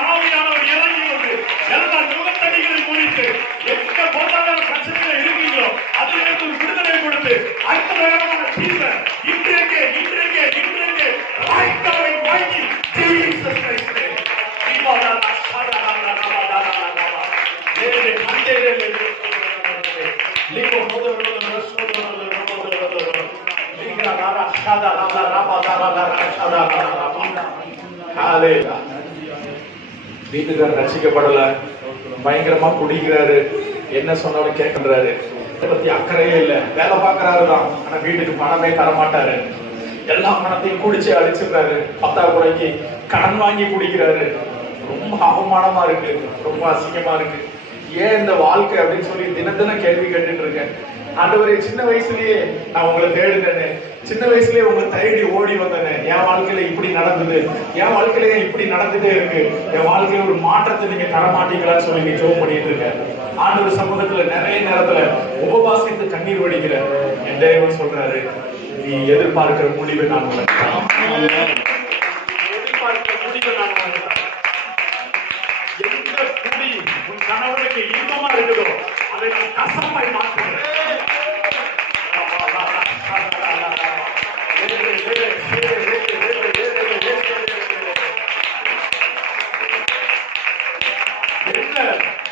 ஆவியானவர் இறங்கி வந்து எல்லா முகத்தடிகளை குறித்து எந்த பொருளாதார பிரச்சனையில இருக்கீங்களோ அதிலிருந்து ஒரு விடுதலை கொடுத்து அற்புதமான தீர்வை இன்றைக்கு ராய்க்காவை வாங்கி ஜீசஸ் கிறிஸ்து வீட்டுக்காரர் ரசிக்கப்படல, பயங்கரமா குடிக்கிறாரு, என்ன சொன்னாலும் கேட்கிறாரு, பத்தி அக்கறையே இல்ல, வேலை பாக்குறாருதான், ஆனா வீட்டுக்கு பணமே தரமாட்டாரு, எல்லா பணத்தையும் குடிச்சு அழிச்சிடுறாரு, 10ஆவது ரூபாய்க்கு கடன் வாங்கி குடிக்கிறாரு. ரொம்ப அவமானமா இருக்கு, ரொம்ப அசிங்கமா இருக்கு. ஏன் இந்த வாழ்க்கை அப்படின்னு சொல்லி தினம் கேள்வி கேட்டுட்டு இருக்கேன். ஆண்டவரே, சின்ன வயசுலயே நான் உங்களை தேடுனேன்னு, சின்ன வயசுலயே உங்களை தேடி ஓடி வந்தேன்னு, என் வாழ்க்கையில இப்படி நடந்தது, என் வாழ்க்கையில இப்படி நடந்துட்டே இருக்கு, என் வாழ்க்கையில ஒரு மாற்றத்தை நீங்க தரமாட்டீங்களான்னு சொல்லி ஜெபம் பண்ணிட்டு இருக்கேன். ஆண்டவர் சமூகத்துல நிறைய நேரத்துல உபவாசித்து கண்ணீர் வடிக்கிற என் தேவன் சொல்றாரு, நீ எதிர்பார்க்கிற முடிவை நான் எதிர்பார்க்கிற முடிவை நான் எந்த குடி உன் கணவனுக்கு இன்பமா இருக்குதோ அதை நான் கசப்பாய் மாற்றுகிறேன்.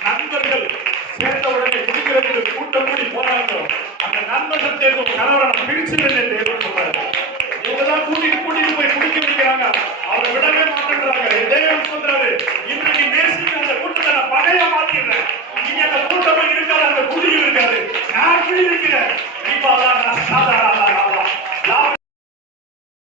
நண்பர்கள் சேர்ந்த உடனே குடிக்கிறதுக்கு கூட்டம் கூடி போனாங்க, அந்த நண்பர்கள் தேர்வும் கணவனை பிரிச்சுட்டு